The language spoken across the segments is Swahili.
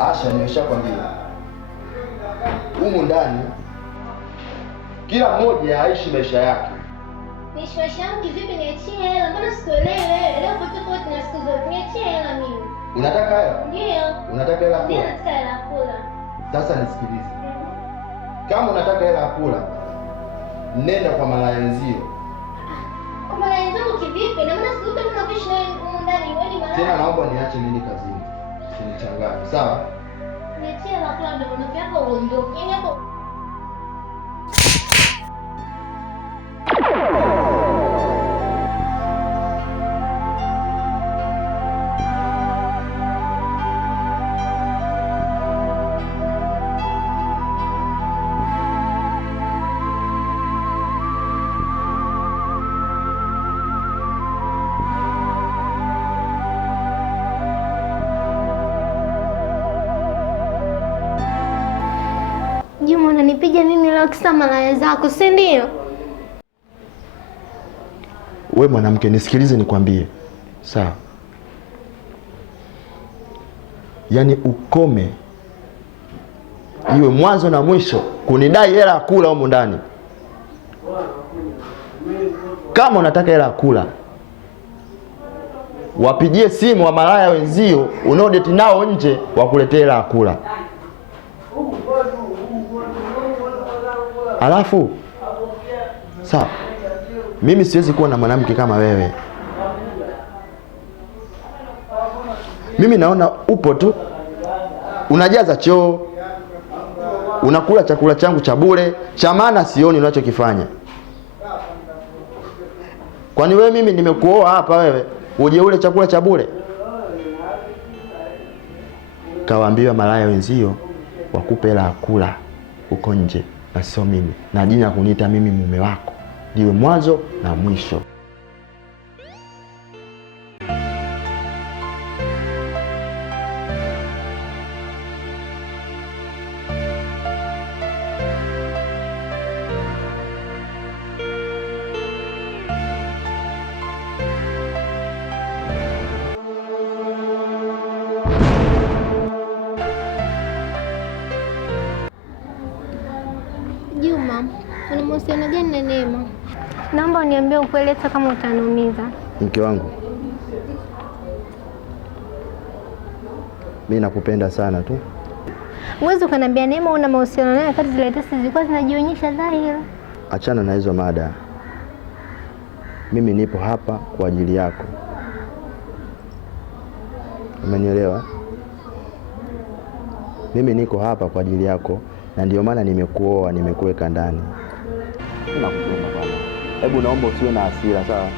Asha, nimeshakwambia humu ndani kila mmoja aishi maisha yake. Niishi maisha yangu kivipi? Niachie hela. Mbona sikuelewe? Leo pote pote na siku zote. Niachie hela mimi. Unataka hela? Ndio. Unataka hela kula? Ndio, nataka hela kula. Sasa nisikilize. Kama unataka hela kula, nenda kwa malaya wenzio. Kwa malaya wenzangu kivipi? Na mbona siku zote unakuishi naye humu ndani? Wewe ni malaya. Tena naomba niache nini kazini. Usinichanganye, sawa? Niachie hela kula ndio unafikia hapo uondoke. Yaani hapo Juma, unanipiga mimi leo kisa malaya zako, si ndio? Wewe mwanamke, nisikilize nikwambie. Sawa? Yaani ukome iwe mwanzo na mwisho kunidai hela ya kula humu ndani. Kama unataka hela ya kula, wapigie simu wa malaya wenzio unaodeti nao nje wakuletee hela ya kula. Alafu sawa, mimi siwezi kuwa na mwanamke kama wewe. Mimi naona upo tu unajaza choo, unakula chakula changu cha bure, cha maana sioni unachokifanya. Kwani wewe mimi nimekuoa hapa wewe uje ule chakula cha bure? Kawaambiwa malaya wenzio wakupe hela kula uko nje, na sio mimi. Na jina kuniita mimi mume wako liwe mwanzo na mwisho. Juma, una mahusiano gani na Neema? Naomba uniambie ukweli hata kama utaniumiza. Mke wangu, mimi nakupenda sana tu. Uwezi ukaniambia Neema una mahusiano naye wakati zile tesi zilikuwa zinajionyesha dhahiri. Achana na hizo mada. Mimi nipo hapa kwa ajili yako. Umenielewa? Mimi niko hapa kwa ajili yako na ndio maana nimekuoa, nimekuweka ndani. Nakuomba bwana. Hebu naomba usiwe na hasira, sawa?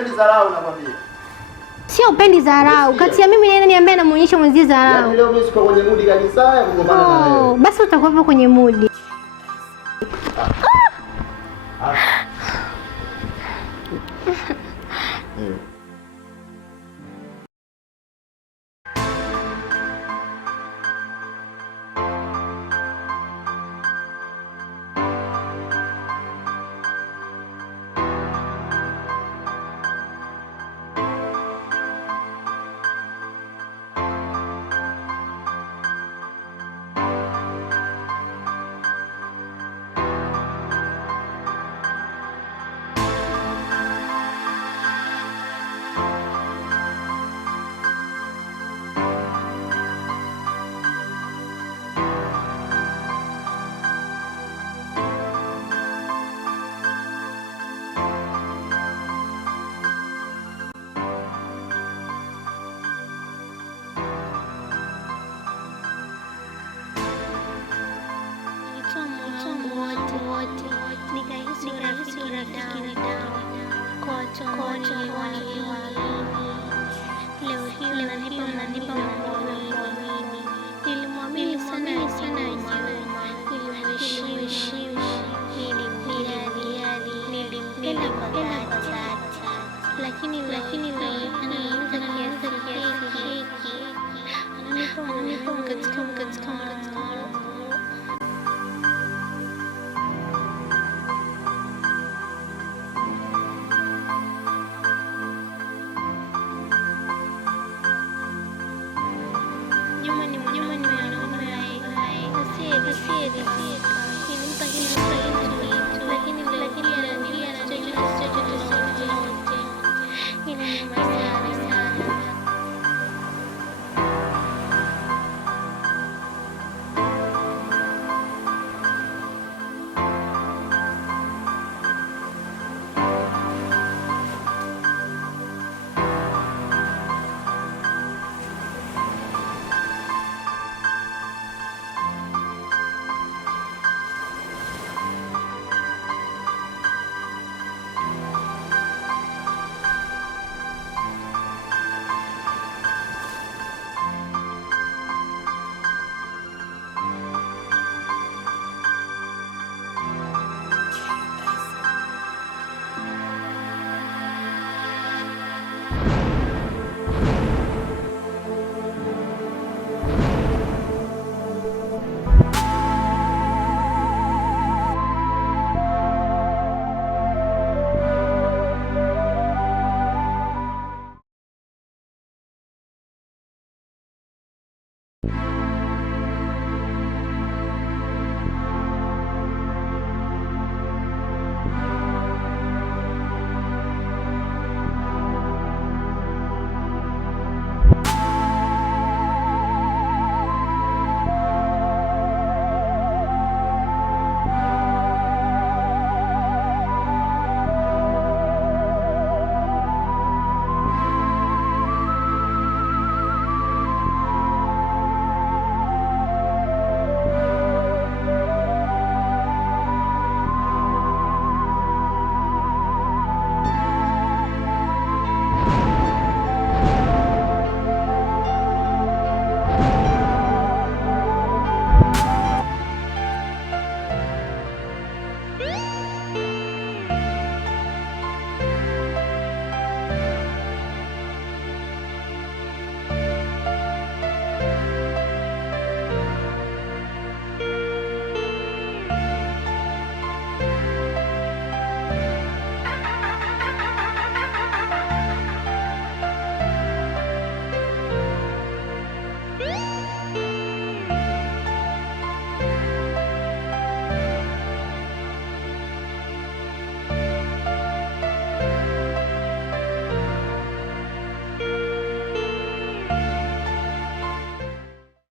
sipendi dharau nakwambia. Sio upendi dharau. Kati ya mimi na yeye niambia namuonyesha mwenzie dharau. Yaani leo mimi siko kwenye mood kabisa ya kugombana na wewe. Basi utakuwa kwenye mood. Leo hii unanipa